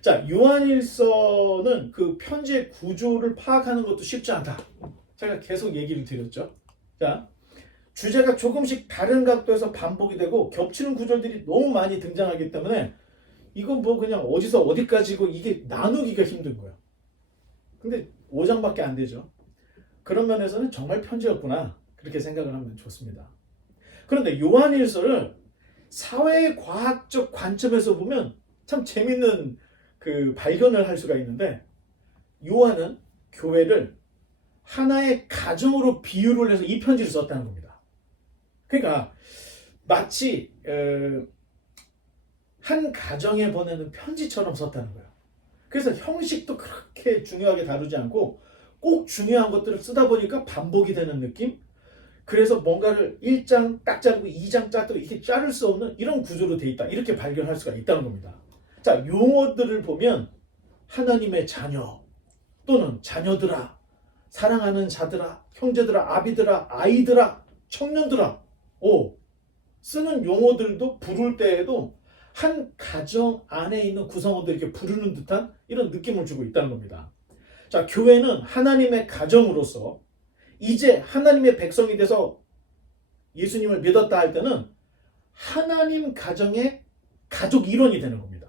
자, 요한일서는 그 편지의 구조를 파악하는 것도 쉽지 않다. 제가 계속 얘기를 드렸죠. 자, 주제가 조금씩 다른 각도에서 반복이 되고 겹치는 구절들이 너무 많이 등장하기 때문에 이건 뭐 그냥 어디서 어디까지고 이게 나누기가 힘든 거야. 근데 5장밖에 안 되죠. 그런 면에서는 정말 편지였구나. 그렇게 생각을 하면 좋습니다. 그런데 요한일서를 사회과학적 관점에서 보면 참 재밌는 그 발견을 할 수가 있는데, 요한은 교회를 하나의 가정으로 비유를 해서 이 편지를 썼다는 겁니다. 그러니까 마치 한 가정에 보내는 편지처럼 썼다는 거예요. 그래서 형식도 그렇게 중요하게 다루지 않고 꼭 중요한 것들을 쓰다 보니까 반복이 되는 느낌? 그래서 뭔가를 1장 딱 자르고 2장 딱 자르고 이렇게 자를 수 없는 이런 구조로 돼 있다. 이렇게 발견할 수가 있다는 겁니다. 자, 용어들을 보면 하나님의 자녀 또는 자녀들아, 사랑하는 자들아, 형제들아, 아비들아, 아이들아, 청년들아, 쓰는 용어들도 부를 때에도 한 가정 안에 있는 구성원들 이렇게 부르는 듯한 이런 느낌을 주고 있다는 겁니다. 자, 교회는 하나님의 가정으로서 이제 하나님의 백성이 돼서 예수님을 믿었다 할 때는 하나님 가정의 가족 일원이 되는 겁니다.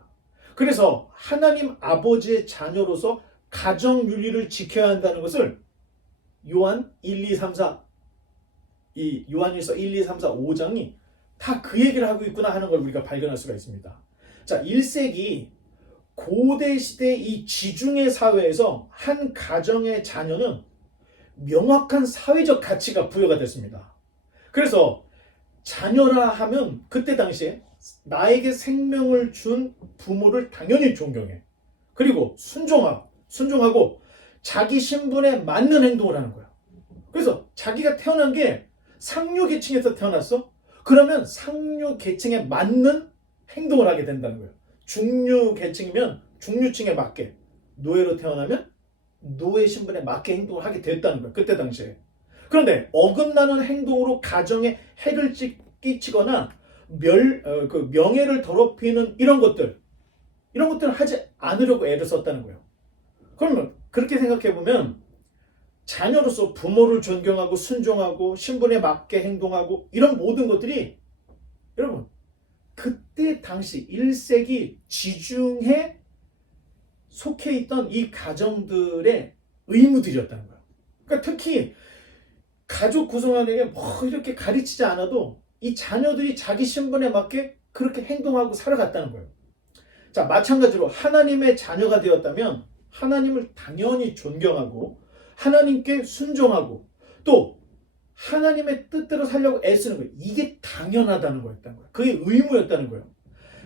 그래서 하나님 아버지의 자녀로서 가정 윤리를 지켜야 한다는 것을 요한 1, 2, 3, 4 이 요한일서 1, 2, 3, 4, 5장이 다 그 얘기를 하고 있구나 하는 걸 우리가 발견할 수가 있습니다. 자, 1세기 고대 시대 이 지중해 사회에서 한 가정의 자녀는 명확한 사회적 가치가 부여가 됐습니다. 그래서 자녀라 하면 그때 당시에 나에게 생명을 준 부모를 당연히 존경해. 그리고 순종하고 자기 신분에 맞는 행동을 하는 거야. 그래서 자기가 태어난 게 상류 계층에서 태어났어? 그러면 상류 계층에 맞는 행동을 하게 된다는 거예요. 중류 계층이면 중류층에 맞게, 노예로 태어나면 노예 신분에 맞게 행동을 하게 됐다는 거예요. 그때 당시에. 그런데 어긋나는 행동으로 가정에 해를 끼치거나 명예를 더럽히는 이런 것들을 하지 않으려고 애를 썼다는 거예요. 그러면 그렇게 생각해 보면 자녀로서 부모를 존경하고 순종하고 신분에 맞게 행동하고 이런 모든 것들이 여러분 그때 당시 1세기 지중해 속해 있던 이 가정들의 의무들이었다는 거예요. 그러니까 특히 가족 구성원에게 뭐 이렇게 가르치지 않아도 이 자녀들이 자기 신분에 맞게 그렇게 행동하고 살아갔다는 거예요. 자, 마찬가지로 하나님의 자녀가 되었다면 하나님을 당연히 존경하고 하나님께 순종하고 또 하나님의 뜻대로 살려고 애쓰는 거예요. 이게 당연하다는 거였다는 거예요. 그게 의무였다는 거예요.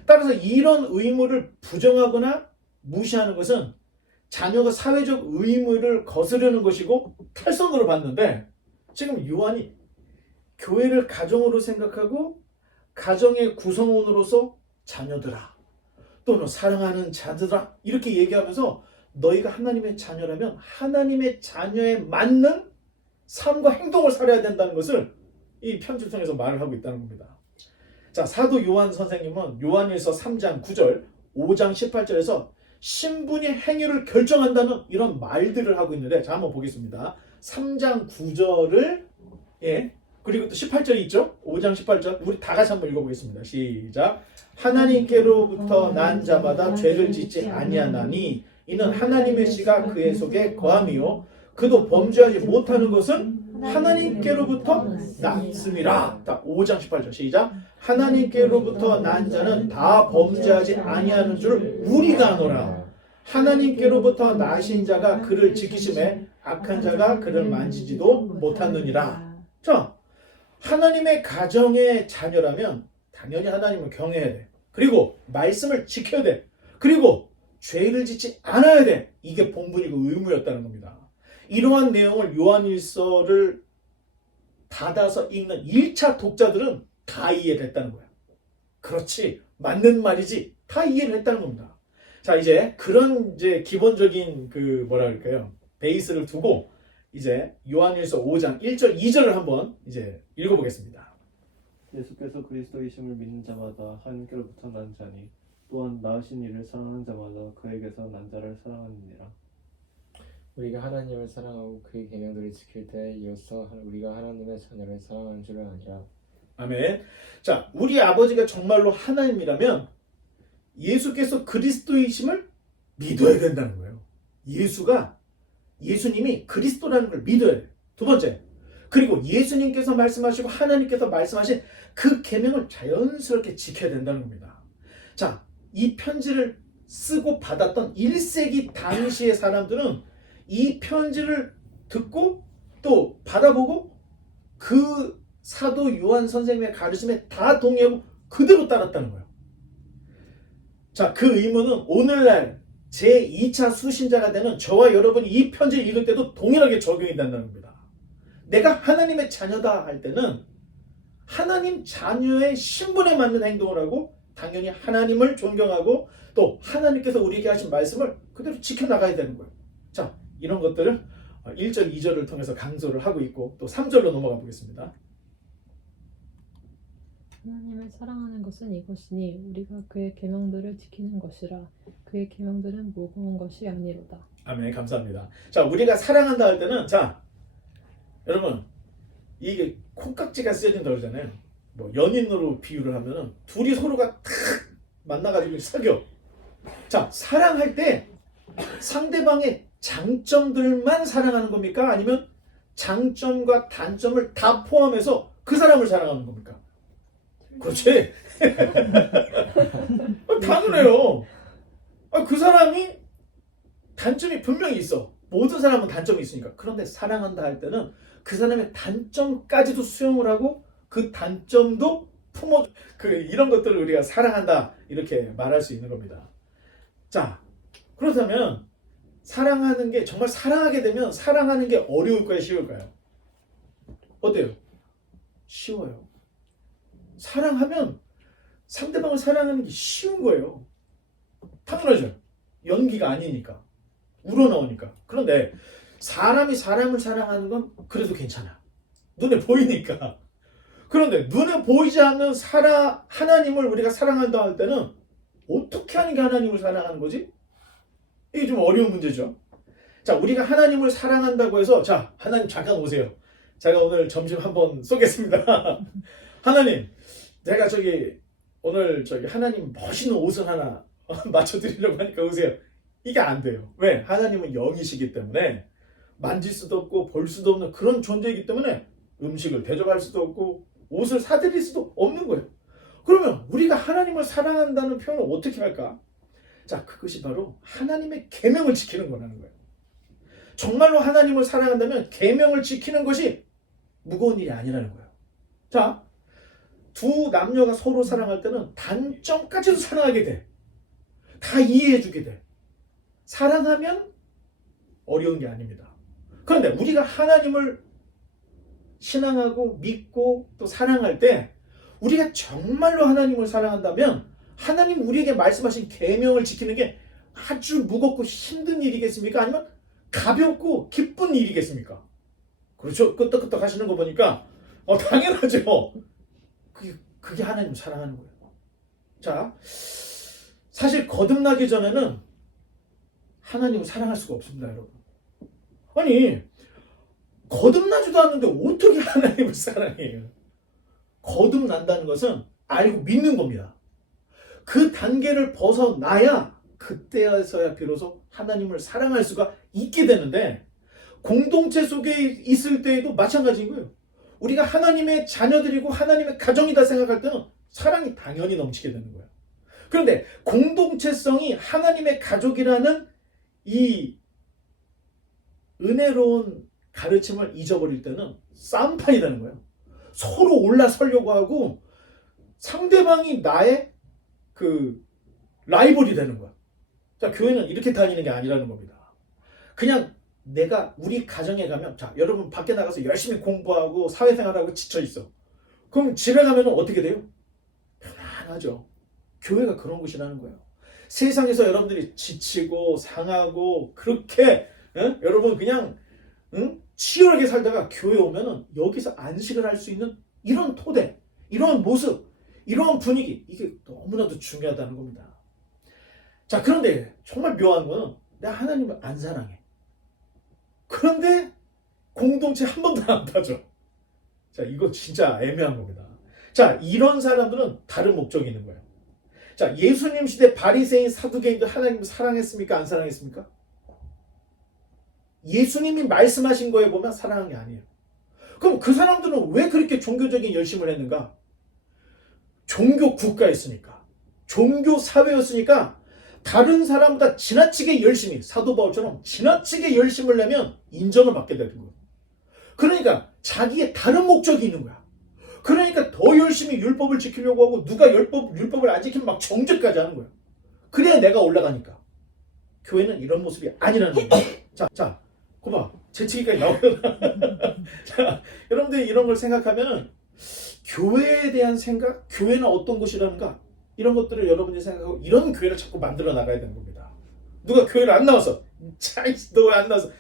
따라서 이런 의무를 부정하거나 무시하는 것은 자녀가 사회적 의무를 거스르는 것이고 탈선으로 봤는데, 지금 요한이 교회를 가정으로 생각하고 가정의 구성원으로서 자녀들아 또는 사랑하는 자들아 이렇게 얘기하면서 너희가 하나님의 자녀라면 하나님의 자녀에 맞는 삶과 행동을 살아야 된다는 것을 이 편지를 통해서 말을 하고 있다는 겁니다. 자, 사도 요한 선생님은 요한일서 3장 9절, 5장 18절에서 신분이 행위를 결정한다는 이런 말들을 하고 있는데, 자, 한번 보겠습니다. 3장 9절을 그리고 또 18절이 있죠? 5장 18절 우리 다 같이 한번 읽어보겠습니다. 시작. 하나님께로부터 난 자마다 죄를 짓지 아니하나니 이는 하나님의 씨가 그의 속에 거함이요 그도 범죄하지 못하는 것은 하나님께로부터 났음이라. 5장 18절 시작. 하나님께로부터 난 자는 다 범죄하지 아니하는 줄 우리가 아노라. 하나님께로부터 나신 자가 그를 지키심에 악한 자가 그를 만지지도 못하느니라. 자, 하나님의 가정의 자녀라면 당연히 하나님을 경외해야 돼. 그리고 말씀을 지켜야 돼. 그리고 죄를 짓지 않아야 돼. 이게 본분이고 의무였다는 겁니다. 이러한 내용을 요한일서를 받아서 읽는 1차 독자들은 다 이해를 했다는 거야. 그렇지, 맞는 말이지, 다 이해를 했다는 겁니다. 자, 이제 그런 기본적인 베이스를 두고 이제 요한일서 5장 1절 2절을 한번 이제 읽어보겠습니다. 예수께서 그리스도이심을 믿는 자마다 하나님께로부터 난 자니 또한 나으신 이를 사랑하는 자마다 우리가 그에게서 난 자를 사랑하느니라. 우리가 하나님을 사랑하고 그의 계명들을 지킬 때 이로써 우리가 하나님의 자녀를 사랑하는 줄을 아니라. 아멘. 자, 우리 아버지가 정말로 하나님이라면 예수께서 그리스도이심을 믿어야 된다는 거예요. 예수님이 그리스도라는 걸 믿어야 돼요. 두 번째, 그리고 예수님께서 말씀하시고 하나님께서 말씀하신 그 계명을 자연스럽게 지켜야 된다는 겁니다. 자, 이 편지를 쓰고 받았던 1세기 당시의 사람들은 이 편지를 듣고 또 받아보고 그 사도 요한 선생님의 가르침에 다 동의하고 그대로 따랐다는 거예요. 자, 그 의무는 오늘날 제2차 수신자가 되는 저와 여러분이 이 편지를 읽을 때도 동일하게 적용이 된다는 겁니다. 내가 하나님의 자녀다 할 때는 하나님 자녀의 신분에 맞는 행동을 하고 당연히 하나님을 존경하고 또 하나님께서 우리에게 하신 말씀을 그대로 지켜나가야 되는 거예요. 자, 이런 것들을 1절, 2절을 통해서 강조를 하고 있고 또 3절로 넘어가 보겠습니다. 하나님을 사랑하는 것은 이것이니 우리가 그의 계명들을 지키는 것이라. 그의 계명들은 무거운 것이 아니로다. 아멘. 감사합니다. 자, 우리가 사랑한다 할 때는 자, 여러분 이게 콩깍지가 쓰여진다 그러잖아요. 뭐 연인으로 비유를 하면은 둘이 서로가 탁 만나가지고 사겨. 자, 사랑할 때 상대방의 장점들만 사랑하는 겁니까? 아니면 장점과 단점을 다 포함해서 그 사람을 사랑하는 겁니까? 그렇지. 당연해요. 그 사람이 단점이 분명히 있어. 모든 사람은 단점이 있으니까. 그런데 사랑한다 할 때는 그 사람의 단점까지도 수용을 하고 그 단점도 품어 이런 것들을 우리가 사랑한다 이렇게 말할 수 있는 겁니다. 자, 그렇다면 사랑하는 게 정말 사랑하게 되면 사랑하는 게 어려울까요, 쉬울까요? 어때요? 쉬워요. 사랑하면 상대방을 사랑하는 게 쉬운 거예요. 당연하죠. 연기가 아니니까. 우러나오니까. 그런데 사람이 사람을 사랑하는 건 그래도 괜찮아. 눈에 보이니까. 그런데 눈에 보이지 않는 하나님을 우리가 사랑한다 할 때는 어떻게 하는 게 하나님을 사랑하는 거지? 이게 좀 어려운 문제죠. 자, 우리가 하나님을 사랑한다고 해서 자, 하나님 잠깐 오세요. 제가 오늘 점심 한번 쏘겠습니다. 하나님, 제가 오늘 하나님 멋있는 옷을 하나 맞춰드리려고 하니까 오세요. 이게 안 돼요. 왜? 하나님은 영이시기 때문에 만질 수도 없고 볼 수도 없는 그런 존재이기 때문에 음식을 대접할 수도 없고 옷을 사드릴 수도 없는 거예요. 그러면 우리가 하나님을 사랑한다는 표현을 어떻게 할까? 자, 그것이 바로 하나님의 계명을 지키는 거라는 거예요. 정말로 하나님을 사랑한다면 계명을 지키는 것이 무거운 일이 아니라는 거예요. 자, 두 남녀가 서로 사랑할 때는 단점까지도 사랑하게 돼. 다 이해해주게 돼. 사랑하면 어려운 게 아닙니다. 그런데 우리가 하나님을 신앙하고 믿고 또 사랑할 때 우리가 정말로 하나님을 사랑한다면 하나님 우리에게 말씀하신 계명을 지키는 게 아주 무겁고 힘든 일이겠습니까? 아니면 가볍고 기쁜 일이겠습니까? 그렇죠? 끄떡끄떡 하시는 거 보니까 당연하죠. 그게 하나님을 사랑하는 거예요. 자, 사실 거듭나기 전에는 하나님을 사랑할 수가 없습니다, 여러분. 아니, 거듭나지도 않는데 어떻게 하나님을 사랑해요? 거듭난다는 것은 알고 믿는 겁니다. 그 단계를 벗어나야 그때서야 비로소 하나님을 사랑할 수가 있게 되는데 공동체 속에 있을 때에도 마찬가지인 거예요. 우리가 하나님의 자녀들이고 하나님의 가정이다 생각할 때는 사랑이 당연히 넘치게 되는 거예요. 그런데 공동체성이 하나님의 가족이라는 이 은혜로운 가르침을 잊어버릴 때는 싸움판이 되는 거예요. 서로 올라서려고 하고 상대방이 나의 라이벌이 되는 거야. 자, 교회는 이렇게 다니는 게 아니라는 겁니다. 그냥 우리 가정에 가면, 자, 여러분 밖에 나가서 열심히 공부하고 사회생활하고 지쳐있어. 그럼 집에 가면 어떻게 돼요? 편안하죠. 교회가 그런 곳이라는 거예요. 세상에서 여러분들이 지치고 상하고 그렇게 여러분 그냥 치열하게 살다가 교회 오면은 여기서 안식을 할 수 있는 이런 토대, 이런 모습, 이런 분위기, 이게 너무나도 중요하다는 겁니다. 자, 그런데 정말 묘한 거는 내가 하나님을 안 사랑해. 그런데 공동체 한 번도 안 빠져. 자, 이거 진짜 애매한 겁니다. 자, 이런 사람들은 다른 목적이 있는 거예요. 자, 예수님 시대 바리새인 사두개인도 하나님을 사랑했습니까? 안 사랑했습니까? 예수님이 말씀하신 거에 보면 사랑한 게 아니에요. 그럼 그 사람들은 왜 그렇게 종교적인 열심을 했는가? 종교 국가였으니까, 종교 사회였으니까 다른 사람보다 지나치게 열심히, 사도 바울처럼 지나치게 열심을 내면 인정을 받게 되는 거예요. 그러니까 자기의 다른 목적이 있는 거야. 그러니까 더 열심히 율법을 지키려고 하고, 누가 율법을 안 지키면 막 정죄까지 하는 거야. 그래야 내가 올라가니까. 교회는 이런 모습이 아니라는 거야. 자, 거봐. 재치기까지 나와요. 자, 여러분들이 이런 걸 생각하면 교회에 대한 생각, 교회는 어떤 곳이라는가, 이런 것들을 여러분들이 생각하고 이런 교회를 자꾸 만들어 나가야 되는 겁니다. 누가 교회를 안 나와서, 너 왜 안 나와서,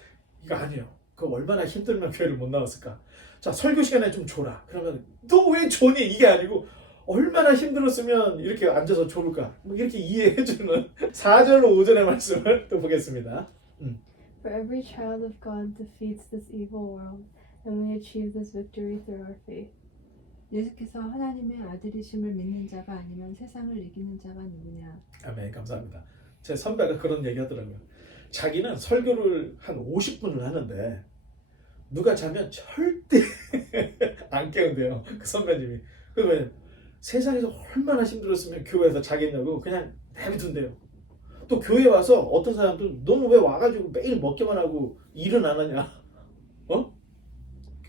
이거 아니에요. 그거 얼마나 힘들면 교회를 못 나왔을까. 자, 설교 시간에 좀 졸아. 그러면 너 왜 졸니? 이게 아니고 얼마나 힘들었으면 이렇게 앉아서 졸을까. 뭐 이렇게 이해해주는 4절로 5절의 말씀을 또 보겠습니다. For every child of God defeats this evil world, and we achieve this victory through our faith. 예수께서 하나님의 아들이심을 믿는 자가 아니면 세상을 이기는 자가 누구냐? 아멘. 감사합니다. 제 선배가 그런 얘기 하더라고요. 자기는 설교를 한 50분을 하는데 누가 자면 절대 안 깨운대요. 그 선배님이. 그러면 세상에서 얼마나 힘들었으면 교회에서 자겠냐고 그냥 내비둔대요. 또 교회 와서 어떤 사람들은 너는 왜 와가지고 매일 먹기만 하고 일은 안 하냐?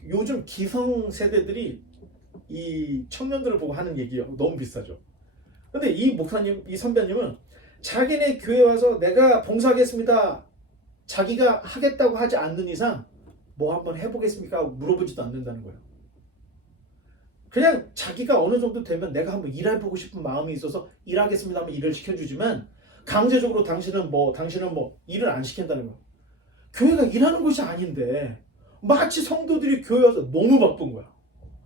요즘 기성 세대들이 이 청년들을 보고 하는 얘기예요. 너무 비싸죠. 근데 이 목사님, 이 선배님은 자기네 교회 와서 내가 봉사하겠습니다. 자기가 하겠다고 하지 않는 이상 뭐 한번 해보겠습니까? 하고 물어보지도 않는다는 거예요. 그냥 자기가 어느 정도 되면 내가 한번 일해보고 싶은 마음이 있어서 일하겠습니다 하면 일을 시켜주지만 강제적으로 당신은 뭐 일을 안 시킨다는 거예요. 교회가 일하는 곳이 아닌데 마치 성도들이 교회 와서 너무 바쁜 거야.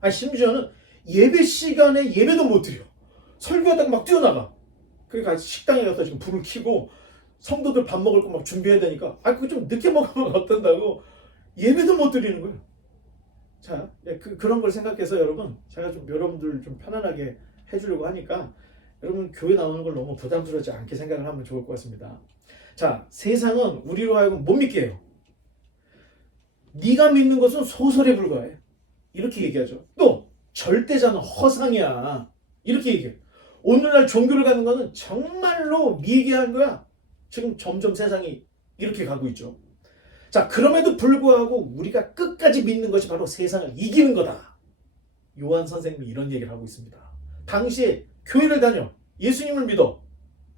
아니 심지어는 예배 시간에 예배도 못 드려. 설교하다가 막 뛰어나가. 그러니까 식당에 가서 지금 불을 켜고 성도들 밥 먹을 거 막 준비해야 되니까 그거 좀 늦게 먹으면 어떤다고 예배도 못 드리는 거예요. 자, 그런 걸 생각해서 여러분, 제가 좀 여러분들 좀 편안하게 해주려고 하니까 여러분 교회 나오는 걸 너무 부담스럽지 않게 생각을 하면 좋을 것 같습니다. 자, 세상은 우리로 하여금 못 믿게 해요. 네가 믿는 것은 소설에 불과해. 이렇게 얘기하죠. 또 절대자는 허상이야. 이렇게 얘기해요. 오늘날 종교를 가는 거는 정말로 미개한 거야. 지금 점점 세상이 이렇게 가고 있죠. 자, 그럼에도 불구하고 우리가 끝까지 믿는 것이 바로 세상을 이기는 거다. 요한 선생님이 이런 얘기를 하고 있습니다. 당시에 교회를 다녀. 예수님을 믿어.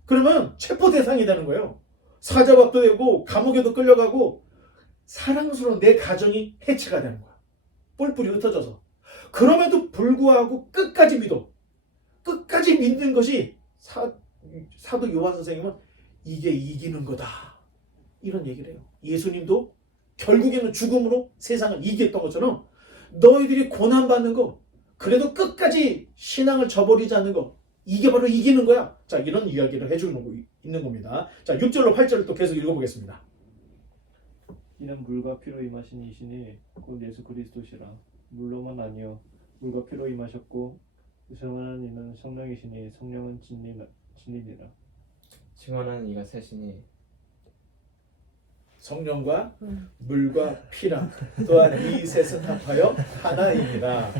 그러면 체포 대상이 되는 거예요. 사자밥도 되고 감옥에도 끌려가고 사랑스러운 내 가정이 해체가 되는 거야. 뿔뿔이 흩어져서. 그럼에도 불구하고 끝까지 믿어. 끝까지 믿는 것이 사도 요한 선생님은 이게 이기는 거다. 이런 얘기를 해요. 예수님도 결국에는 죽음으로 세상을 이겼던 것처럼 너희들이 고난받는 거, 그래도 끝까지 신앙을 저버리지 않는 거, 이게 바로 이기는 거야. 자, 이런 이야기를 해주는 있는 겁니다. 자, 6절로 8절을 또 계속 읽어보겠습니다. 이는 물과 피로 임하신 이시니 곧 예수 그리스도시라. 물로만 아니요 물과 피로 임하셨고 증언하는 이는 성령이시니 성령은 진리니라. 증언하는 이가 셋이니 성령과 물과 피랑 또한 이 셋은 합하여 하나입니다.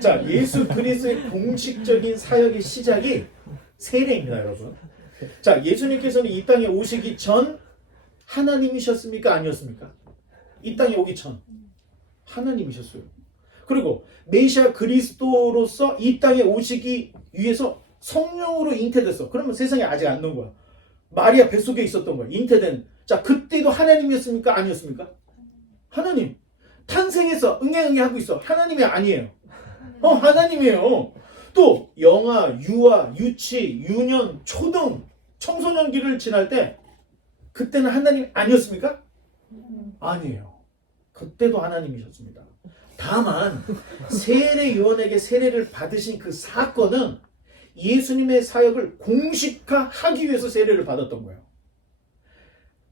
자, 예수 그리스도의 공식적인 사역의 시작이 세례입니다, 여러분. 자, 예수님께서는 이 땅에 오시기 전 하나님이셨습니까? 아니었습니까? 이 땅에 오기 전 하나님이셨어요. 그리고 메시아 그리스도로서 이 땅에 오시기 위해서 성령으로 잉태됐어. 그러면 세상에 아직 안 넣은 거야. 마리아 뱃속에 있었던 거야. 잉태된. 자, 그때도 하나님이었습니까? 아니었습니까? 하나님. 탄생해서 응애응애 하고 있어. 하나님이 아니에요. 하나님이에요. 또 영아, 유아, 유치, 유년, 초등, 청소년기를 지날 때 그때는 하나님 아니었습니까? 아니에요. 그때도 하나님이셨습니다. 다만 세례 요한에게 세례를 받으신 그 사건은 예수님의 사역을 공식화하기 위해서 세례를 받았던 거예요.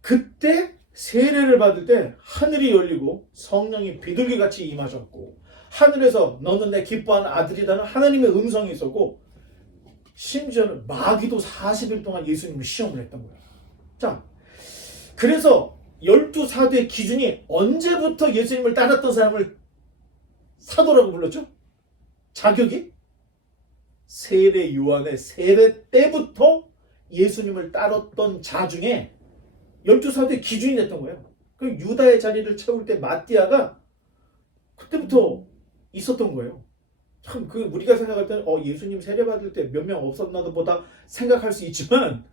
그때 세례를 받을 때 하늘이 열리고 성령이 비둘기같이 임하셨고 하늘에서 너는 내 기뻐하는 아들이라는 하나님의 음성이 있었고 심지어는 마귀도 40일 동안 예수님을 시험을 했던 거예요. 자, 그래서 12사도의 기준이 언제부터 예수님을 따랐던 사람을 사도라고 불렀죠? 자격이? 세례 요한의 세례 때부터 예수님을 따랐던 자 중에 12사도의 기준이 됐던 거예요. 그 유다의 자리를 채울 때 마띠아가 그때부터 있었던 거예요. 참, 우리가 생각할 때는 예수님 세례 받을 때 몇 명 없었나도 보다 생각할 수 있지만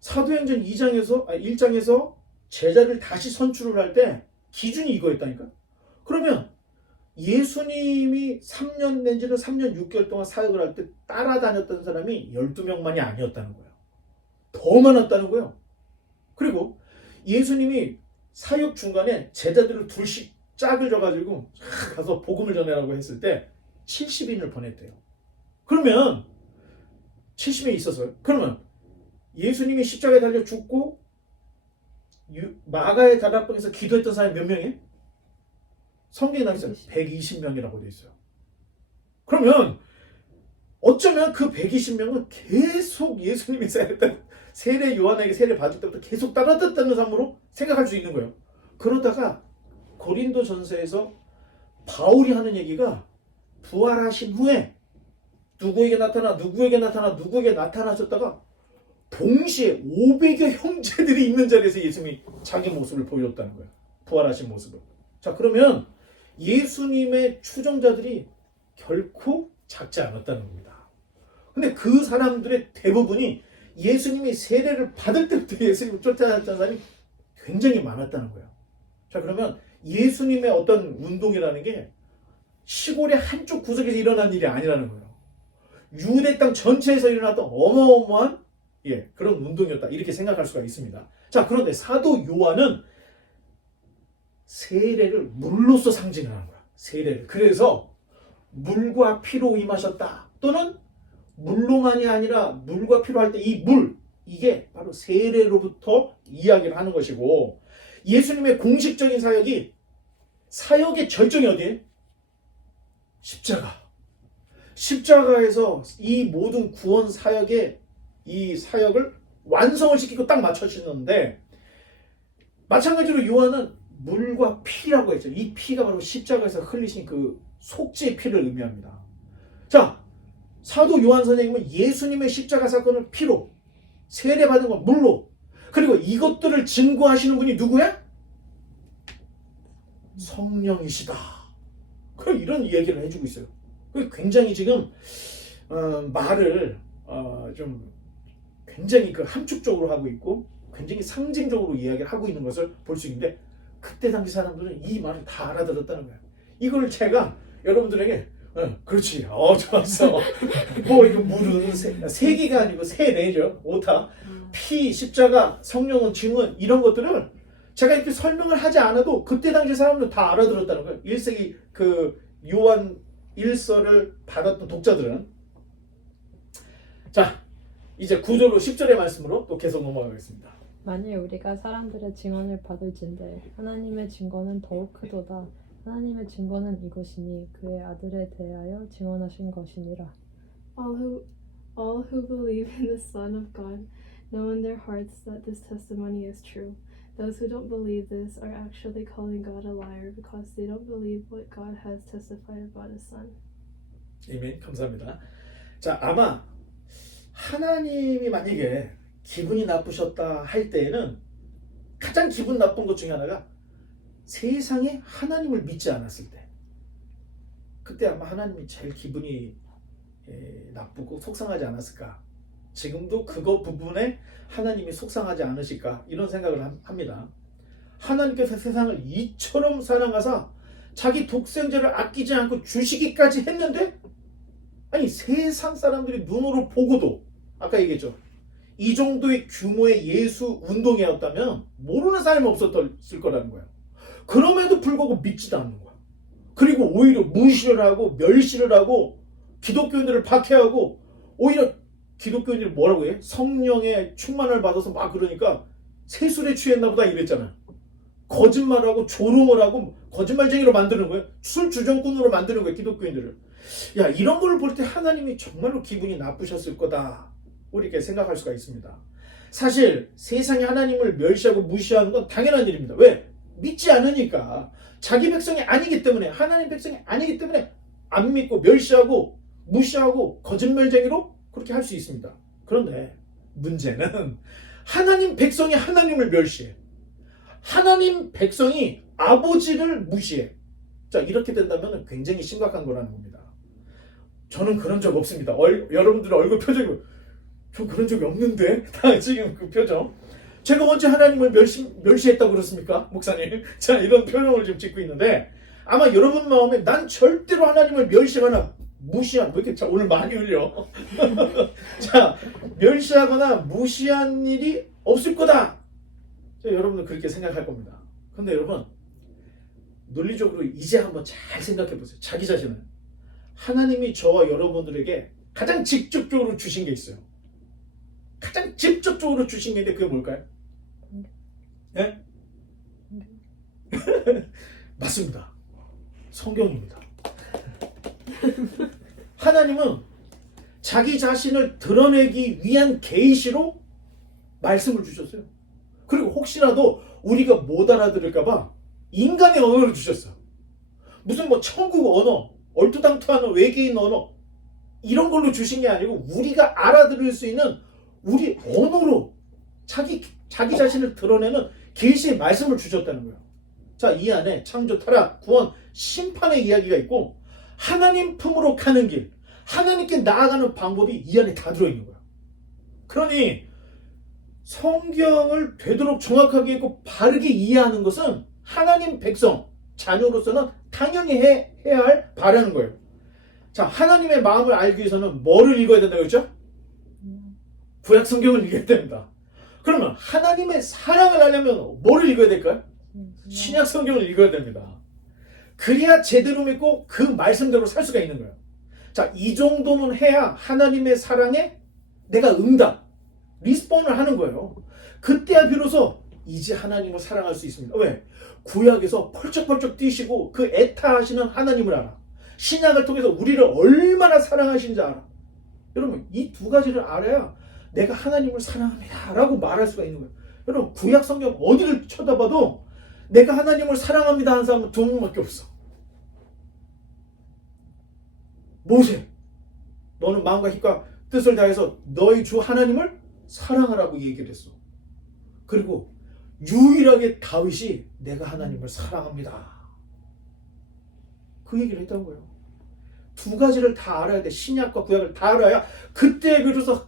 사도행전 1장에서 제자를 다시 선출을 할 때 기준이 이거였다니까. 그러면 예수님이 3년 내지는 3년 6개월 동안 사역을 할 때 따라다녔던 사람이 12명만이 아니었다는 거예요. 더 많았다는 거예요. 그리고 예수님이 사역 중간에 제자들을 둘씩 짝을 져가지고 가서 복음을 전해라고 했을 때 70인을 보냈대요. 그러면 70인이 있었어요. 그러면 예수님이 십자가에 달려 죽고 마가의 다락방에서 기도했던 사람이 몇 명이에요? 성경에 나와 있어요. 120명이라고 되어 있어요. 그러면 어쩌면 그 120명은 계속 예수님이 세례 요한에게 세례 받을 때부터 계속 따라갔다는 사람으로 생각할 수 있는 거예요. 그러다가 고린도 전서에서 바울이 하는 얘기가 부활하신 후에 누구에게 나타나셨다가 동시에 500여 형제들이 있는 자리에서 예수님이 자기 모습을 보여줬다는 거예요. 부활하신 모습을. 자, 그러면 예수님의 추종자들이 결코 작지 않았다는 겁니다. 근데 그 사람들의 대부분이 예수님이 세례를 받을 때부터 예수님을 쫓아다녔다는 사람이 굉장히 많았다는 거예요. 자, 그러면 예수님의 어떤 운동이라는 게 시골의 한쪽 구석에서 일어난 일이 아니라는 거예요. 유대 땅 전체에서 일어났던 어마어마한 그런 운동이었다. 이렇게 생각할 수가 있습니다. 자, 그런데 사도 요한은 세례를 물로써 상징하는 거야. 세례를. 그래서 물과 피로 임하셨다. 또는 물로만이 아니라 물과 피로 할 때 이 물, 이게 바로 세례로부터 이야기를 하는 것이고 예수님의 공식적인 사역의 절정이 어디에? 십자가. 십자가에서 이 모든 구원 이 사역을 완성을 시키고 딱 맞춰지는데 마찬가지로 요한은 물과 피라고 했죠. 이 피가 바로 십자가에서 흘리신 그 속죄의 피를 의미합니다. 자, 사도 요한 선생님은 예수님의 십자가 사건을 피로, 세례받은 건 물로, 그리고 이것들을 증거하시는 분이 누구야? 성령이시다. 이런 얘기를 해주고 있어요. 굉장히 지금 말을 좀 굉장히 함축적으로 하고 있고 굉장히 상징적으로 이야기를 하고 있는 것을 볼 수 있는데 그때 당시 사람들은 이 말을 다 알아들었다는 거예요. 이걸 제가 여러분들에게 그렇지, 좋았어. 이거 물은 세기가 아니고 세례죠. 오타, 피, 십자가, 성령은 증언 이런 것들을 제가 이렇게 설명을 하지 않아도 그때 당시 사람들은 다 알아들었다는 거예요. 1세기 요한 1서를 받았던 독자들은. 자, 이제 9절로 10절의 말씀으로 또 계속 넘어가겠습니다. 만일 우리가 사람들의 증언을 받을진대 하나님의 증거는 더욱 크도다. 하나님의 증거는 이것이니 그의 아들에 대하여 증언하신 것이니라. All who believe in the Son of God know in their hearts that this testimony is true. Those who don't believe this are actually calling God a liar because they don't believe what God has testified about His Son. 아멘. 감사합니다. 자, 아마 하나님이 만약에 기분이 나쁘셨다 할 때에는 가장 기분 나쁜 것 중에 하나가 세상에 하나님을 믿지 않았을 때, 그때 아마 하나님이 제일 기분이 나쁘고 속상하지 않았을까. 지금도 그거 부분에 하나님이 속상하지 않으실까 이런 생각을 합니다. 하나님께서 세상을 이처럼 사랑하사 자기 독생자를 아끼지 않고 주시기까지 했는데, 아니 세상 사람들이 눈으로 보고도 아까 얘기했죠. 이 정도의 규모의 예수 운동이었다면 모르는 사람이 없었을 거라는 거예요. 그럼에도 불구하고 믿지도 않는 거야. 그리고 오히려 무시를 하고 멸시를 하고 기독교인들을 박해하고 오히려 기독교인들이 뭐라고 해? 성령의 충만을 받아서 막 그러니까 세술에 취했나 보다 이랬잖아. 거짓말하고 조롱을 하고 거짓말쟁이로 만드는 거예요. 술 주정꾼으로 만드는 거예요. 기독교인들을. 야, 이런 걸 볼 때 하나님이 정말로 기분이 나쁘셨을 거다. 우리가 생각할 수가 있습니다. 사실 세상에 하나님을 멸시하고 무시하는 건 당연한 일입니다. 왜? 믿지 않으니까. 자기 백성이 아니기 때문에, 하나님 백성이 아니기 때문에 안 믿고 멸시하고 무시하고 거짓말쟁이로 그렇게 할 수 있습니다. 그런데 문제는 하나님 백성이 하나님을 멸시해. 하나님 백성이 아버지를 무시해. 자, 이렇게 된다면 굉장히 심각한 거라는 겁니다. 저는 그런 적 없습니다. 여러분들의 얼굴 표정이 저 그런 적이 없는데 다 지금 그 표정. 제가 언제 하나님을 멸시했다고 그렇습니까? 목사님. 자, 이런 표정을 지금 짓고 있는데 아마 여러분 마음에 난 절대로 하나님을 멸시하거나 무시한, 왜 이렇게 오늘 많이 흘려? 자, 멸시하거나 무시한 일이 없을 거다. 자, 여러분들 그렇게 생각할 겁니다. 근데 여러분, 논리적으로 이제 한번 잘 생각해 보세요. 자기 자신을. 하나님이 저와 여러분들에게 가장 직접적으로 주신 게 있어요. 가장 직접적으로 주신 게 있는데 그게 뭘까요? 예? 맞습니다. 성경입니다. 하나님은 자기 자신을 드러내기 위한 계시로 말씀을 주셨어요. 그리고 혹시라도 우리가 못 알아들을까봐 인간의 언어를 주셨어요. 무슨 뭐 천국 언어, 얼토당토하는 외계인 언어 이런 걸로 주신 게 아니고 우리가 알아들을 수 있는 우리 언어로 자기 자신을 드러내는 계시의 말씀을 주셨다는 거예요. 자, 이 안에 창조, 타락, 구원, 심판의 이야기가 있고 하나님 품으로 가는 길, 하나님께 나아가는 방법이 이 안에 다 들어있는 거예요. 그러니 성경을 되도록 정확하게 읽고 바르게 이해하는 것은 하나님 백성, 자녀로서는 당연히 해야 할 바라는 거예요. 자, 하나님의 마음을 알기 위해서는 뭐를 읽어야 된다고 했죠? 구약 성경을 읽어야 됩니다. 그러면 하나님의 사랑을 알려면 뭐를 읽어야 될까요? 신약 성경을 읽어야 됩니다. 그래야 제대로 믿고 그 말씀대로 살 수가 있는 거예요. 자, 이 정도는 해야 하나님의 사랑에 내가 응답, 리스폰을 하는 거예요. 그때야 비로소 이제 하나님을 사랑할 수 있습니다. 왜? 구약에서 펄쩍펄쩍 뛰시고 그 애타하시는 하나님을 알아. 신약을 통해서 우리를 얼마나 사랑하신지 알아. 여러분, 이 두 가지를 알아야 내가 하나님을 사랑합니다 라고 말할 수가 있는 거예요. 여러분, 구약 성경 어디를 쳐다봐도 내가 하나님을 사랑합니다 하는 사람은 두 명밖에 없어. 모세, 너는 마음과 힘과 뜻을 다해서 너희 주 하나님을 사랑하라고 얘기를 했어. 그리고 유일하게 다윗이 내가 하나님을 사랑합니다 그 얘기를 했던 거예요. 두 가지를 다 알아야 돼. 신약과 구약을 다 알아야 그때 비로소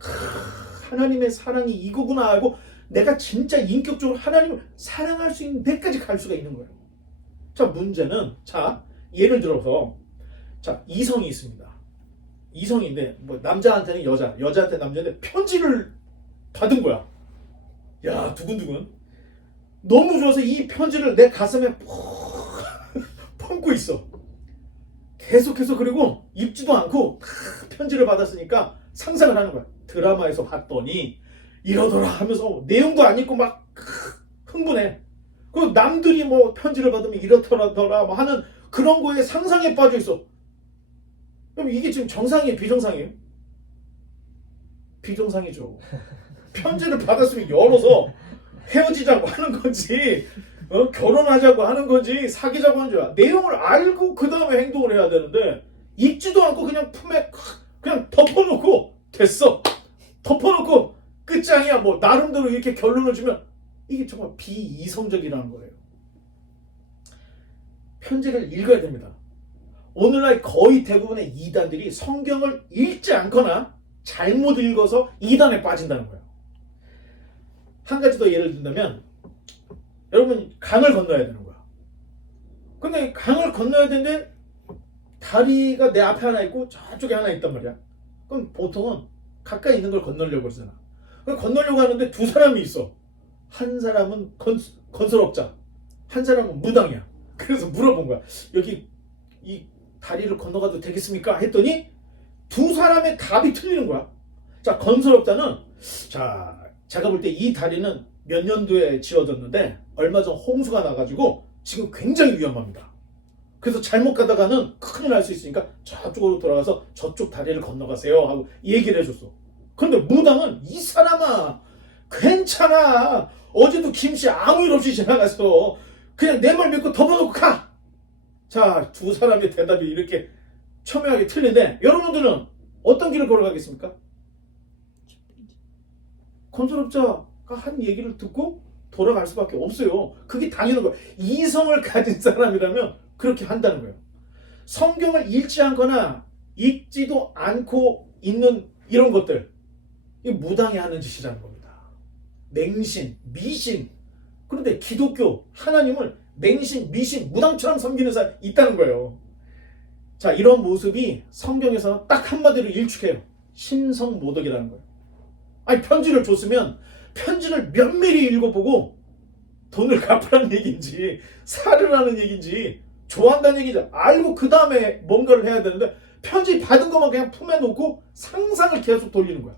하나님의 사랑이 이거구나 알고 내가 진짜 인격적으로 하나님을 사랑할 수 있는 데까지 갈 수가 있는 거예요. 자, 문제는, 자, 예를 들어서, 자, 이성이 있습니다. 이성인데, 뭐, 남자한테는 여자, 여자한테는 남자인데, 편지를 받은 거야. 야, 두근두근. 너무 좋아서 이 편지를 내 가슴에 품고 있어. 계속해서, 그리고 읽지도 않고 편지를 받았으니까 상상을 하는 거야. 드라마에서 봤더니 이러더라 하면서 내용도 안 읽고 막 흥분해. 그리고 남들이 뭐 편지를 받으면 이렇더라 뭐 하는 그런 거에 상상에 빠져 있어. 그럼 이게 지금 정상이에요, 비정상이에요? 비정상이죠. 편지를 받았으면 열어서 헤어지자고 하는 건지, 결혼하자고 하는 건지, 사귀자고 하는 건지, 내용을 알고 그 다음에 행동을 해야 되는데 읽지도 않고 그냥 품에 그냥 덮어놓고 됐어. 덮어놓고 끝장이야. 뭐 나름대로 이렇게 결론을 주면 이게 정말 비이성적이라는 거예요. 편지를 읽어야 됩니다. 오늘날 거의 대부분의 이단들이 성경을 읽지 않거나 잘못 읽어서 이단에 빠진다는 거예요. 한 가지 더 예를 든다면, 여러분 강을 건너야 되는 거야. 근데 강을 건너야 되는데 다리가 내 앞에 하나 있고 저쪽에 하나 있단 말이야. 그럼 보통은 가까이 있는 걸 건너려고 그러잖아. 건너려고 하는데 두 사람이 있어. 한 사람은 건설업자, 한 사람은 무당이야. 그래서 물어본 거야. 여기 이 다리를 건너가도 되겠습니까? 했더니 두 사람의 답이 틀리는 거야. 자, 건설업자는 자, 제가 볼 때 이 다리는 몇 년도에 지어졌는데 얼마 전 홍수가 나가지고 지금 굉장히 위험합니다. 그래서 잘못 가다가는 큰일 날 수 있으니까 저쪽으로 돌아가서 저쪽 다리를 건너가세요 하고 얘기를 해줬어. 그런데 무당은 이 사람아 괜찮아. 어제도 김씨 아무 일 없이 지나갔어. 그냥 내 말 믿고 덮어놓고 가. 자, 두 사람의 대답이 이렇게 첨예하게 틀린데 여러분들은 어떤 길을 걸어가겠습니까? 건설업자가 한 얘기를 듣고 돌아갈 수밖에 없어요. 그게 당연한 거예요. 이성을 가진 사람이라면 그렇게 한다는 거예요. 성경을 읽지 않거나 읽지도 않고 있는 이런 것들, 이 무당이 하는 짓이라는 겁니다. 맹신, 미신. 그런데 기독교, 하나님을 맹신, 미신, 무당처럼 섬기는 사람이 있다는 거예요. 자, 이런 모습이 성경에서 딱 한마디로 일축해요. 신성모독이라는 거예요. 아니, 편지를 줬으면 편지를 면밀히 읽어보고 돈을 갚으라는 얘기인지 살으라는 얘기인지 좋아한다는 얘기인지 알고 그 다음에 뭔가를 해야 되는데 편지 받은 것만 그냥 품에 놓고 상상을 계속 돌리는 거야.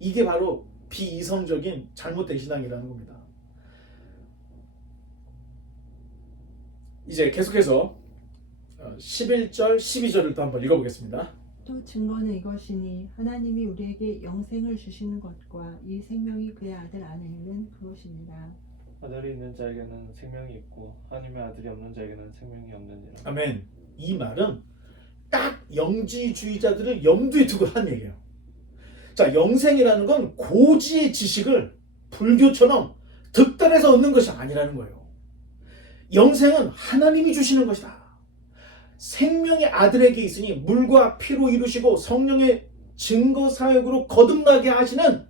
이게 바로 비이성적인 잘못된 신앙이라는 겁니다. 이제 계속해서 11절, 12절을 또 한번 읽어보겠습니다. 또 증거는 이것이니 하나님이 우리에게 영생을 주시는 것과 이 생명이 그의 아들 안에 있는 그것입니다. 아들이 있는 자에게는 생명이 있고 하나님의 아들이 없는 자에게는 생명이 없느니라. 아멘. 이 말은 딱 영지주의자들을 염두에 두고 한 얘기예요. 자, 영생이라는 건 고지의 지식을 불교처럼 득달해서 얻는 것이 아니라는 거예요. 영생은 하나님이 주시는 것이다. 생명의 아들에게 있으니 물과 피로 이루시고 성령의 증거 사역으로 거듭나게 하시는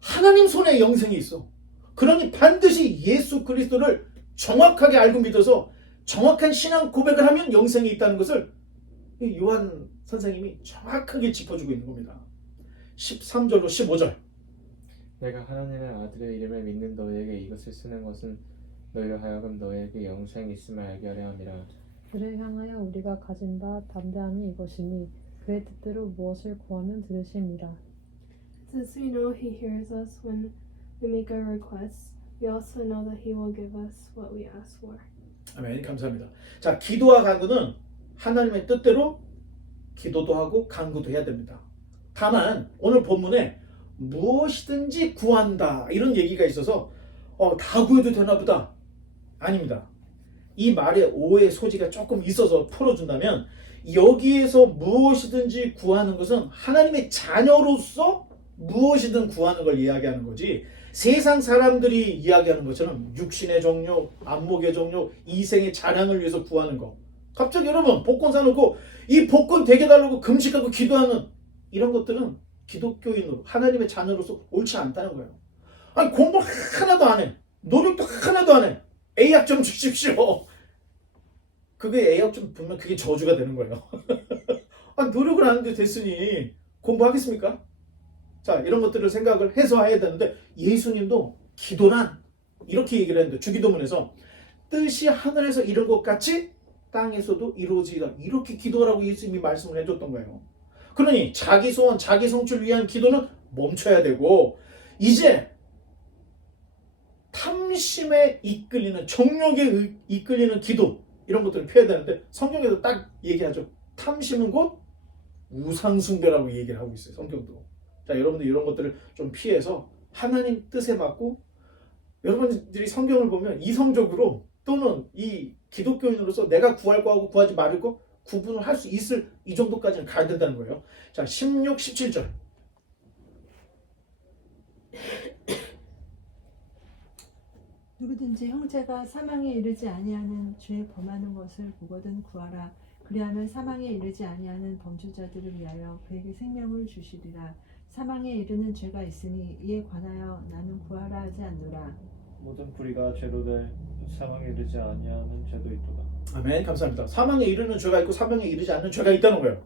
하나님 손에 영생이 있어. 그러니 반드시 예수 그리스도를 정확하게 알고 믿어서 정확한 신앙 고백을 하면 영생이 있다는 것을 요한 선생님이 정확하게 짚어주고 있는 겁니다. 13절로 15절. 내가 하나님의 아들의 이름을 믿는 너희에게 이것을 쓰는 것은 너희로 하여금 너희에게 영생이 있음을 알게 하려 함이라. 그를 향하여 우리가 가진 바 담대함이 이것이니 그의 뜻대로 무엇을 구하면 들으심이라. Since we know he hears us when we make our requests, we also know that he will give us what we ask for. 아멘. 감사합니다. 자, 기도와 간구는 하나님의 뜻대로 기도도 하고 간구도 해야 됩니다. 다만 오늘 본문에 무엇이든지 구한다 이런 얘기가 있어서 다 구해도 되나 보다. 아닙니다. 이 말에 오해 소지가 조금 있어서 풀어준다면 여기에서 무엇이든지 구하는 것은 하나님의 자녀로서 무엇이든 구하는 걸 이야기하는 거지 세상 사람들이 이야기하는 것처럼 육신의 종료, 안목의 종료, 이생의 자랑을 위해서 구하는 거. 갑자기 여러분 복권 사놓고 이 복권 되게 달라고 금식하고 기도하는 이런 것들은 기독교인으로 하나님의 자녀로서 옳지 않다는 거예요. 아니 공부 하나도 안 해. 노력도 하나도 안 해. A학 좀 주십시오. 그게 A학 좀 보면 그게 저주가 되는 거예요. 아니, 노력을 안 하는데 됐으니 공부하겠습니까? 자, 이런 것들을 생각을 해서 해야 되는데 예수님도 기도란 이렇게 얘기를 했는데 주기도문에서 뜻이 하늘에서 이룬 것 같이 땅에서도 이루어지리라 이렇게 기도하라고 예수님이 말씀을 해줬던 거예요. 그러니 자기 소원, 자기 성취를 위한 기도는 멈춰야 되고 이제 탐심에 이끌리는 정욕에 이끌리는 기도 이런 것들을 피해야 되는데 성경에도 딱 얘기하죠. 탐심은 곧 우상숭배라고 얘기를 하고 있어요. 성경도. 자, 여러분들 이런 것들을 좀 피해서 하나님 뜻에 맞고 여러분들이 성경을 보면 이성적으로 또는 이 기독교인으로서 내가 구할 거하고 구하지 말을 거 구분을 할 수 있을 이 정도까지는 가야 된다는 거예요. 자, 16, 17절. 누구든지 형제가 사망에 이르지 아니하는 죄 범하는 것을 보거든 구하라. 그리하면 사망에 이르지 아니하는 범죄자들을 위하여 그에게 생명을 주시리라. 사망에 이르는 죄가 있으니 이에 관하여 나는 구하라 하지 않노라. 모든 불의가 죄로 될 사망에 이르지 아니하는 죄도 있도다. 아멘. 감사합니다. 사망에 이르는 죄가 있고 사망에 이르지 않는 죄가 있다는 거예요.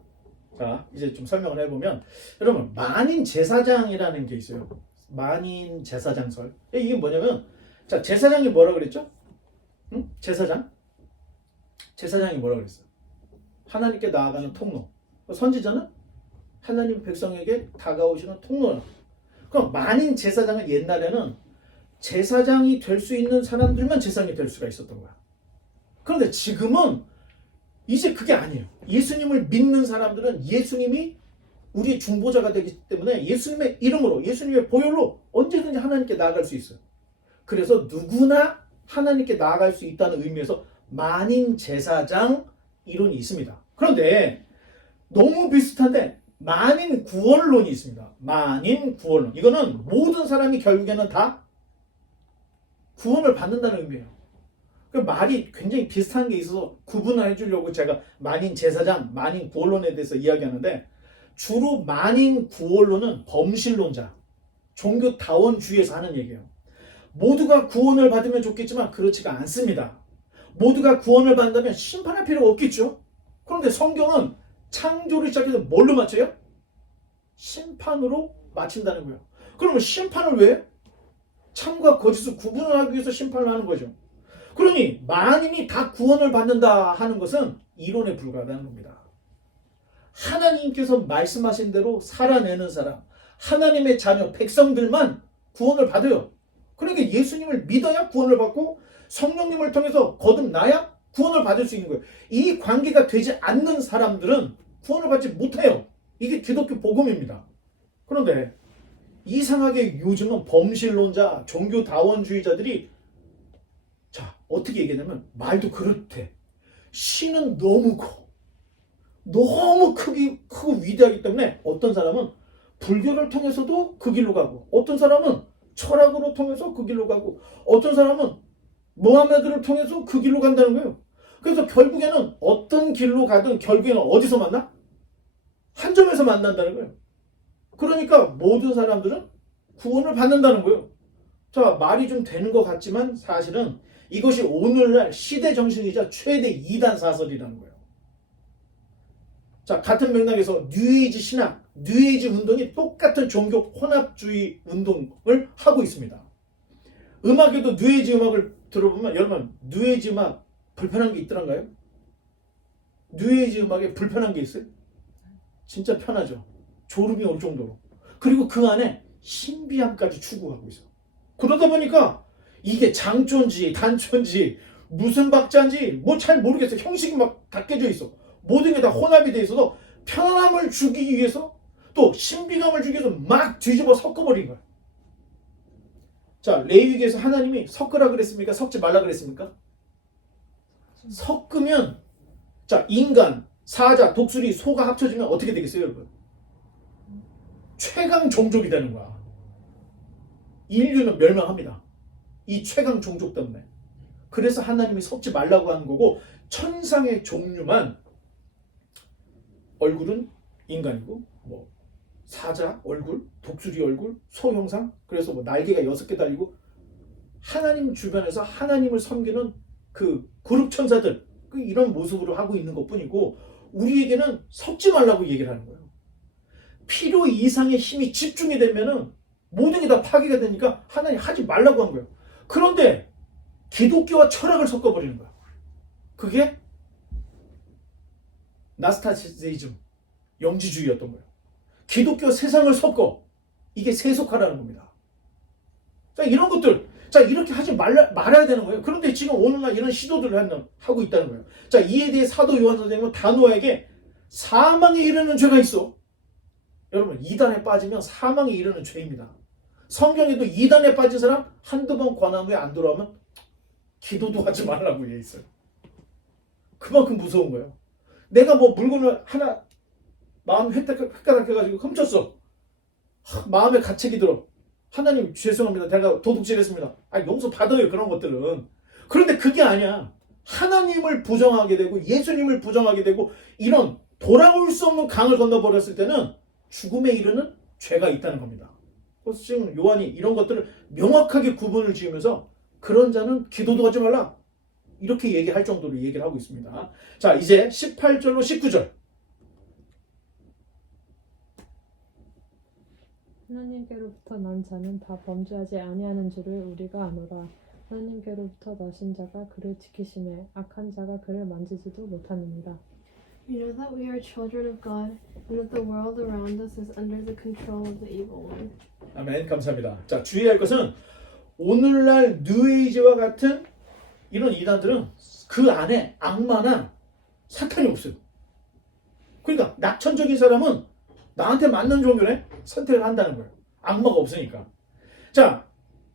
자, 이제 좀 설명을 해보면 여러분 만인 제사장이라는 게 있어요. 만인 제사장설. 이게 뭐냐면 자, 제사장이 뭐라 그랬죠? 응? 제사장? 제사장이 뭐라 그랬어요? 하나님께 나아가는 통로. 선지자는 하나님 백성에게 다가오시는 통로야. 그럼 만인 제사장은 옛날에는 제사장이 될 수 있는 사람들만 제사장이 될 수가 있었던 거야. 그런데 지금은 이제 그게 아니에요. 예수님을 믿는 사람들은 예수님이 우리의 중보자가 되기 때문에 예수님의 이름으로, 예수님의 보혈로 언제든지 하나님께 나아갈 수 있어요. 그래서 누구나 하나님께 나아갈 수 있다는 의미에서 만인 제사장 이론이 있습니다. 그런데 너무 비슷한데 만인 구원론이 있습니다. 만인 구원론. 이거는 모든 사람이 결국에는 다 구원을 받는다는 의미예요. 그 말이 굉장히 비슷한 게 있어서 구분을 해주려고 제가 만인 제사장, 만인 구원론에 대해서 이야기하는데, 주로 만인 구원론은 범실론자, 종교다원주의에서 하는 얘기예요. 모두가 구원을 받으면 좋겠지만 그렇지가 않습니다. 모두가 구원을 받는다면 심판할 필요가 없겠죠. 그런데 성경은 창조를 시작해서 뭘로 마쳐요? 심판으로 마친다는 거예요. 그러면 심판을 왜 해요? 참과 거짓을 구분을 하기 위해서 심판을 하는 거죠. 그러니 만인이 다 구원을 받는다 하는 것은 이론에 불과하다는 겁니다. 하나님께서 말씀하신 대로 살아내는 사람, 하나님의 자녀, 백성들만 구원을 받아요. 그러니까 예수님을 믿어야 구원을 받고 성령님을 통해서 거듭나야 구원을 받을 수 있는 거예요. 이 관계가 되지 않는 사람들은 구원을 받지 못해요. 이게 기독교 복음입니다. 그런데 이상하게 요즘은 범실론자, 종교다원주의자들이 자, 어떻게 얘기하냐면 말도 그렇대. 신은 너무 커. 너무 크고 위대하기 때문에 어떤 사람은 불교를 통해서도 그 길로 가고, 어떤 사람은 철학으로 통해서 그 길로 가고, 어떤 사람은 모하메드를 통해서 그 길로 간다는 거예요. 그래서 결국에는 어떤 길로 가든 결국에는 어디서 만나? 한 점에서 만난다는 거예요. 그러니까 모든 사람들은 구원을 받는다는 거예요. 자, 말이 좀 되는 것 같지만 사실은 이것이 오늘날 시대 정신이자 최대 이단 사설이라는 거예요. 자, 같은 맥락에서 뉴에이지 신학, 뉴에이지 운동이 똑같은 종교 혼합주의 운동을 하고 있습니다. 음악에도 뉴에이지 음악을 들어보면 여러분, 뉴에이지 음악 불편한 게 있더란가요? 뉴에이지 음악에 불편한 게 있어요? 진짜 편하죠. 졸음이 올 정도로. 그리고 그 안에 신비함까지 추구하고 있어요. 그러다 보니까 이게 장초인지 단초인지 무슨 박자인지 뭐 잘 모르겠어요. 형식이 막 다 깨져 있어. 모든 게 다 혼합이 돼 있어서 편안함을 주기 위해서 또 신비감을 주기 위해서 막 뒤집어 섞어버린 거야. 자, 레위기에서 하나님이 섞으라 그랬습니까? 섞지 말라 그랬습니까? 섞으면 자, 인간, 사자, 독수리, 소가 합쳐지면 어떻게 되겠어요, 여러분? 최강 종족이 되는 거야. 인류는 멸망합니다. 이 최강 종족 때문에. 그래서 하나님이 섞지 말라고 하는 거고, 천상의 종류만 얼굴은 인간이고, 뭐 사자 얼굴, 독수리 얼굴, 소 형상, 그래서 뭐 날개가 6개 달리고, 하나님 주변에서 하나님을 섬기는 그 그룹 천사들, 이런 모습으로 하고 있는 것 뿐이고, 우리에게는 섞지 말라고 얘기를 하는 거예요. 필요 이상의 힘이 집중이 되면은 모든 게 다 파괴가 되니까 하나님 하지 말라고 한 거예요. 그런데 기독교와 철학을 섞어버리는 거야. 그게 나스타시즘, 영지주의였던 거예요. 기독교 세상을 섞어. 이게 세속화라는 겁니다. 자, 이런 것들, 자, 이렇게 하지 말아야 되는 거예요. 그런데 지금 오늘날 이런 시도들을 하고 있다는 거예요. 자, 이에 대해 사도 요한 선생님은 다노아에게 사망에 이르는 죄가 있어. 여러분, 이단에 빠지면 사망에 이르는 죄입니다. 성경에도 이단에 빠진 사람 한두 번 권한 후에 안 돌아오면 기도도 하지 말라고 얘기해 있어요. 그만큼 무서운 거예요. 내가 뭐 물건을 하나 마음 획가닥해가지고 훔쳤어. 마음에 가책이 들어. 하나님 죄송합니다. 내가 도둑질했습니다. 용서 받아요, 그런 것들은. 그런데 그게 아니야. 하나님을 부정하게 되고 예수님을 부정하게 되고 이런 돌아올 수 없는 강을 건너버렸을 때는 죽음에 이르는 죄가 있다는 겁니다. 그래서 지금 요한이 이런 것들을 명확하게 구분을 지으면서 그런 자는 기도도 하지 말라, 이렇게 얘기할 정도로 얘기를 하고 있습니다. 자, 이제 18절로 19절. 하나님께로부터 난 자는 다 범죄하지 아니하는 줄을 우리가 아노라. 하나님께로부터 나신 자가 그를 지키심에 악한 자가 그를 만지지도 못하느니라. We know that we are children of God and that the world around us is under the control of the evil one. 아멘. 감사합니다. 자, 주의할 것은 오늘날 뉴에이지와 같은 이런 이단들은 그 안에 악마나 사탄이 없어요. 그러니까 낙천적인 사람은 나한테 맞는 종교네 선택을 한다는 거예요. 악마가 없으니까. 자,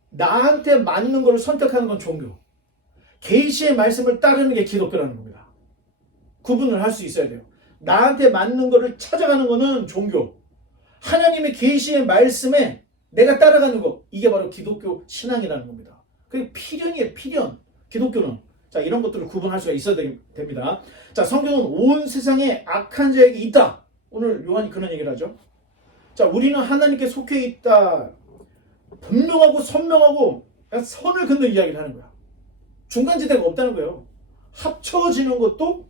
나한테 맞는 거를 선택하는 건 종교. 계시의 말씀을 따르는 게 기독교라는 겁니다. 구분을 할 수 있어야 돼요. 나한테 맞는 거를 찾아가는 거는 종교. 하나님의 계시의 말씀에 내가 따라가는 거, 이게 바로 기독교 신앙이라는 겁니다. 그게 필연이에요. 필연. 기독교는. 자, 이런 것들을 구분할 수가 있어야 됩니다. 자, 성경은 온 세상에 악한 자에게 있다. 오늘 요한이 그런 얘기를 하죠. 자, 우리는 하나님께 속해 있다. 분명하고 선명하고 선을 긋는 이야기를 하는 거야. 중간지대가 없다는 거예요. 합쳐지는 것도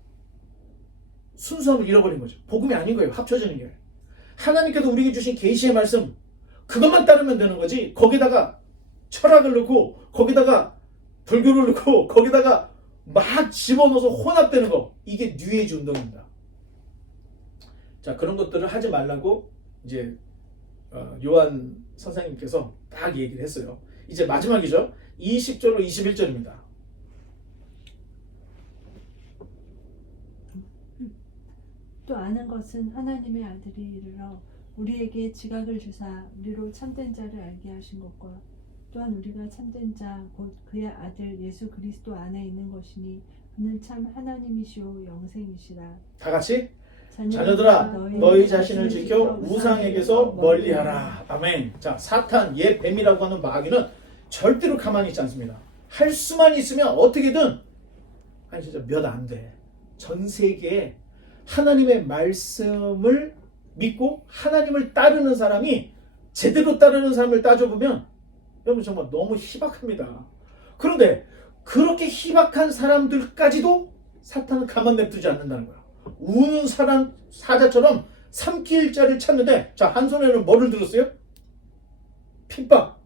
순수함을 잃어버린 거죠. 복음이 아닌 거예요. 합쳐지는 게. 하나님께서 우리에게 주신 계시의 말씀, 그것만 따르면 되는 거지. 거기다가 철학을 넣고, 거기다가 불교를 넣고, 거기다가 막 집어넣어서 혼합되는 거, 이게 뉴에이지 운동입니다. 자, 그런 것들을 하지 말라고 이제 요한 선생님께서 딱 얘기를 했어요. 이제 마지막이죠. 20절로 21절입니다. 또 아는 것은 하나님의 아들이 이르러 우리에게 지각을 주사 우리로 참된 자를 알게 하신 것과 또한 우리가 참된 자 곧 그의 아들 예수 그리스도 안에 있는 것이니 그는 참 하나님이시오 영생이시라. 다 같이 자녀들아 너희 자신을 지켜 우상에게서 멀리하라. 아멘. 자, 사탄, 옛 뱀이라고 하는 마귀는 절대로 가만히 있지 않습니다. 할 수만 있으면 어떻게든, 아니 진짜 몇 안 돼. 전 세계에 하나님의 말씀을 믿고 하나님을 따르는 사람이, 제대로 따르는 사람을 따져보면 여러분 정말 너무 희박합니다. 그런데 그렇게 희박한 사람들까지도 사탄은 가만 냅두지 않는다는 거야. 우는 사자처럼 삼킬 자를 찾는데, 자, 한 손에는 뭐를 들었어요? 핍박.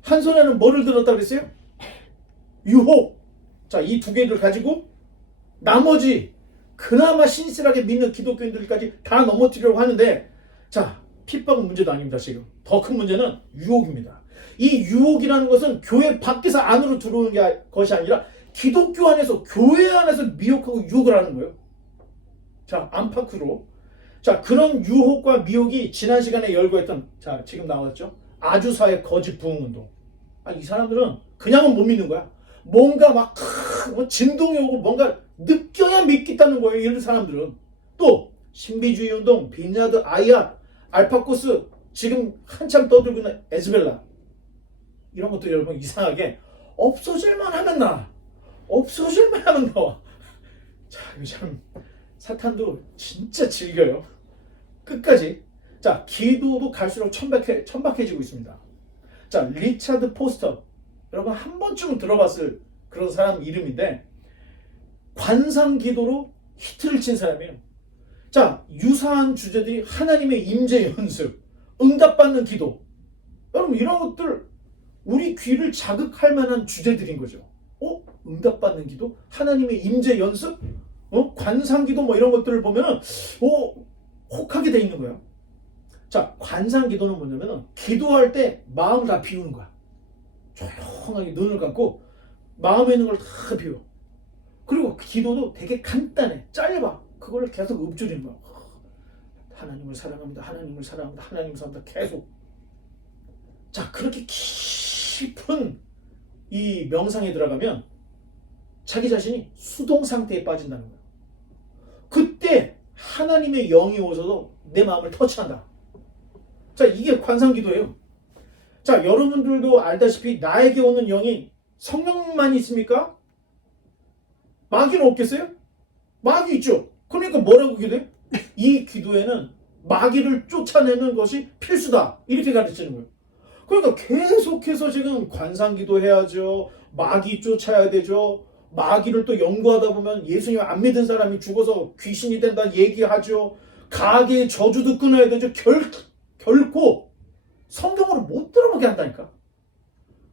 한 손에는 뭐를 들었다 그랬어요? 유혹. 자, 이 두 개를 가지고 나머지 그나마 신실하게 믿는 기독교인들까지 다 넘어뜨리려고 하는데, 자, 핍박은 문제도 아닙니다. 지금 더 큰 문제는 유혹입니다. 이 유혹이라는 것은 교회 밖에서 안으로 들어오는 것이 아니라 기독교 안에서, 교회 안에서 미혹하고 유혹을 하는 거예요. 자, 안팎으로. 자, 그런 유혹과 미혹이 지난 시간에 열거했던, 자, 지금 나왔죠? 아주사의 거짓 부흥 운동. 아, 이 사람들은 그냥은 못 믿는 거야. 뭔가 막 진동이 오고 뭔가 느껴야 믿겠다는 거예요. 이런 사람들은. 또 신비주의 운동, 빈야드 아이앗, 알파코스, 지금 한참 떠들고 있는 에즈벨라, 이런 것도 여러분 이상하게 없어질만 하면 나, 없어질만 하면 나와. 자, 이거 참 사탄도 진짜 즐겨요. 끝까지. 자, 기도도 갈수록 천박해지고 있습니다. 자, 리차드 포스터, 여러분 한 번쯤은 들어봤을 그런 사람 이름인데, 관상 기도로 히트를 친 사람이에요. 자, 유사한 주제들이 하나님의 임재 연습, 응답받는 기도, 여러분 이런 것들 우리 귀를 자극할 만한 주제들인 거죠. 응답받는 기도, 하나님의 임재 연습, 관상 기도, 뭐 이런 것들을 보면은 혹하게 돼 있는 거예요. 자, 관상 기도는 뭐냐면은 기도할 때 마음을 다 비우는 거야. 조용하게 눈을 감고 마음에 있는 걸 다 비워. 그리고 기도도 되게 간단해, 짧아. 그걸 계속 읊조리는 거야. 하나님을 사랑합니다, 하나님을 사랑합니다, 하나님을 사랑합니다, 계속. 자, 그렇게 깊은 이 명상에 들어가면 자기 자신이 수동 상태에 빠진다는 거예요. 그때 하나님의 영이 오셔서 내 마음을 터치한다. 자, 이게 관상기도예요. 자, 여러분들도 알다시피 나에게 오는 영이 성령만 있습니까? 마귀는 없겠어요? 마귀 있죠. 그러니까 뭐라고 기도해? 이 기도에는 마귀를 쫓아내는 것이 필수다, 이렇게 가르치는 거예요. 그러니까 계속해서 지금 관상기도 해야죠. 마귀 쫓아야 되죠. 마귀를 또 연구하다 보면 예수님 안 믿은 사람이 죽어서 귀신이 된다 얘기하죠. 가게의 저주도 끊어야 되죠. 결코 성경으로 못 들어보게 한다니까.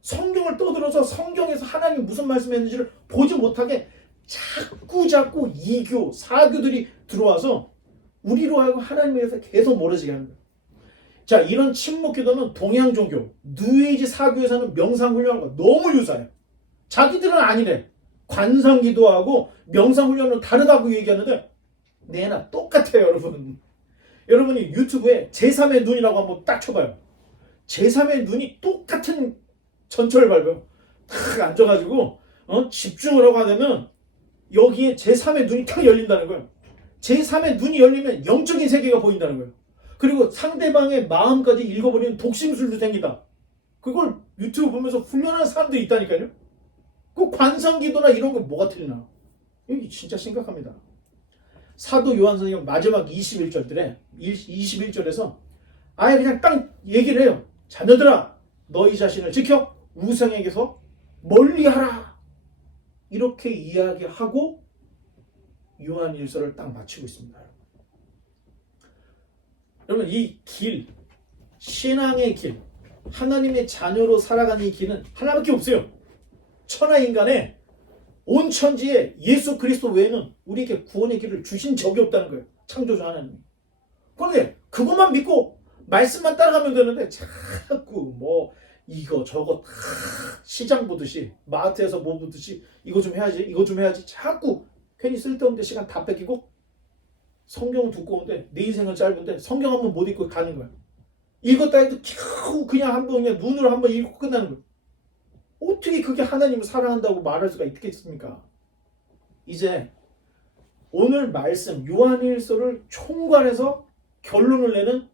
성경을 떠들어서 성경에서 하나님이 무슨 말씀했는지를 보지 못하게 자꾸 이교, 사교들이 들어와서 우리로 하여금 하나님에 대해서 계속 멀어지게 하는 거예요. 자, 이런 침묵 기도는 동양 종교, 뉴에이지 사교에서는 명상훈련과 너무 유사해요. 자기들은 아니래. 관상 기도하고 명상훈련은 다르다고 얘기하는데 내나 똑같아요, 여러분. 여러분이 유튜브에 제3의 눈이라고 한번 딱 쳐봐요. 제3의 눈이 똑같은 전철을 밟아요. 탁 앉아가지고 집중을 하고 하면 여기에 제3의 눈이 탁 열린다는 거예요. 제3의 눈이 열리면 영적인 세계가 보인다는 거예요. 그리고 상대방의 마음까지 읽어버리는 독심술도 생긴다. 그걸 유튜브 보면서 훈련하는 사람들이 있다니까요. 그 관상기도나 이런 거 뭐가 틀리나. 이게 진짜 심각합니다. 사도 요한 선생님 마지막 21절에서 아예 그냥 딱 얘기를 해요. 자녀들아, 너희 자신을 지켜 우상에게서 멀리하라. 이렇게 이야기하고 요한 1서를 딱 마치고 있습니다. 여러분, 이 길, 신앙의 길, 하나님의 자녀로 살아가는 이 길은 하나밖에 없어요. 천하인간의 온 천지에 예수 그리스도 외에는 우리에게 구원의 길을 주신 적이 없다는 거예요. 창조주 하나님이. 그런데 그것만 믿고 말씀만 따라가면 되는데 자꾸 뭐 이거 저거 다 시장 보듯이 마트에서 뭐 보듯이 이거 좀 해야지 자꾸 괜히 쓸데없는 데 시간 다 뺏기고 성경은 두꺼운데 내 인생은 짧은데 성경 한번 못 읽고 가는 거야. 읽었다 해도 겨우 그냥 한번 그냥 눈으로 한번 읽고 끝나는 거야. 어떻게 그게 하나님을 사랑한다고 말할 수가 있겠습니까? 이제 오늘 말씀 요한일서를 총괄해서 결론을 내는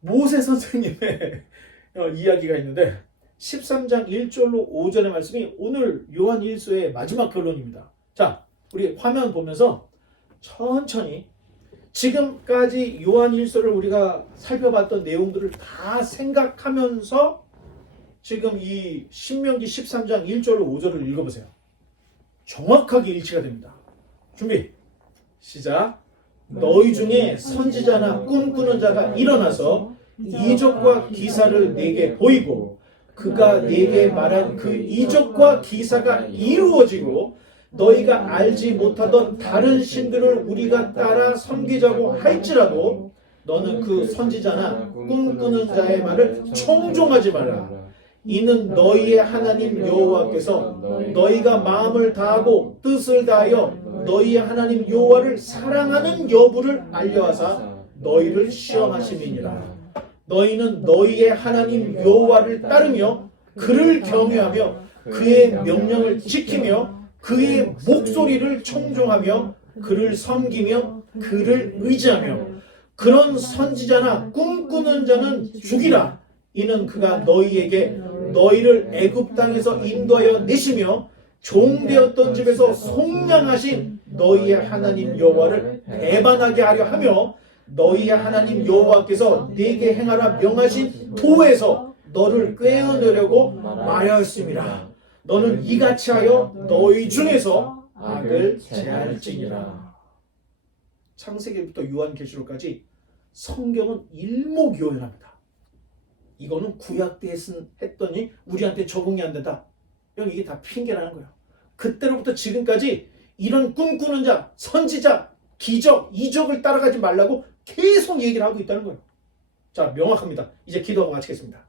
모세 선생님의 이야기가 있는데 13장 1절로 5절의 말씀이 오늘 요한일서의 마지막 결론입니다. 자, 우리 화면 보면서 천천히 지금까지 요한일서를 우리가 살펴봤던 내용들을 다 생각하면서 지금 이 신명기 13장 1절로 5절을 읽어보세요. 정확하게 일치가 됩니다. 준비 시작. 너희 중에 선지자나 꿈꾸는 자가 일어나서 이적과 기사를 내게 보이고 그가 내게 말한 그 이적과 기사가 이루어지고 너희가 알지 못하던 다른 신들을 우리가 따라 섬기자고 할지라도 너는 그 선지자나 꿈꾸는 자의 말을 청종하지 말라. 이는 너희의 하나님 여호와께서 너희가 마음을 다하고 뜻을 다하여 너희의 하나님 여호와를 사랑하는 여부를 알려하사 너희를 시험하심이니라. 너희는 너희의 하나님 여호와를 따르며 그를 경외하며 그의 명령을 지키며 그의 목소리를 청종하며 그를 섬기며 그를 의지하며 그런 선지자나 꿈꾸는 자는 죽이라. 이는 그가 너희에게 너희를 애굽 땅에서 인도하여 내시며 종되었던 집에서 속량하신 너희의 하나님 여호와를 배반하게 하려 하며 너희의 하나님 여호와께서 네게 행하라 명하신 도에서 너를 꿰어내려고 말하였음이라. 너는 이같이 하여 너희 중에서 악을 제할지니라. 창세기부터 요한계시록까지 성경은 일목요연합니다. 이거는 구약 때 했더니 우리한테 적응이 안 된다. 이게 다 핑계라는 거예요. 그때로부터 지금까지 이런 꿈꾸는 자, 선지자, 기적, 이적을 따라가지 말라고 계속 얘기를 하고 있다는 거예요. 자, 명확합니다. 이제 기도하고 마치겠습니다.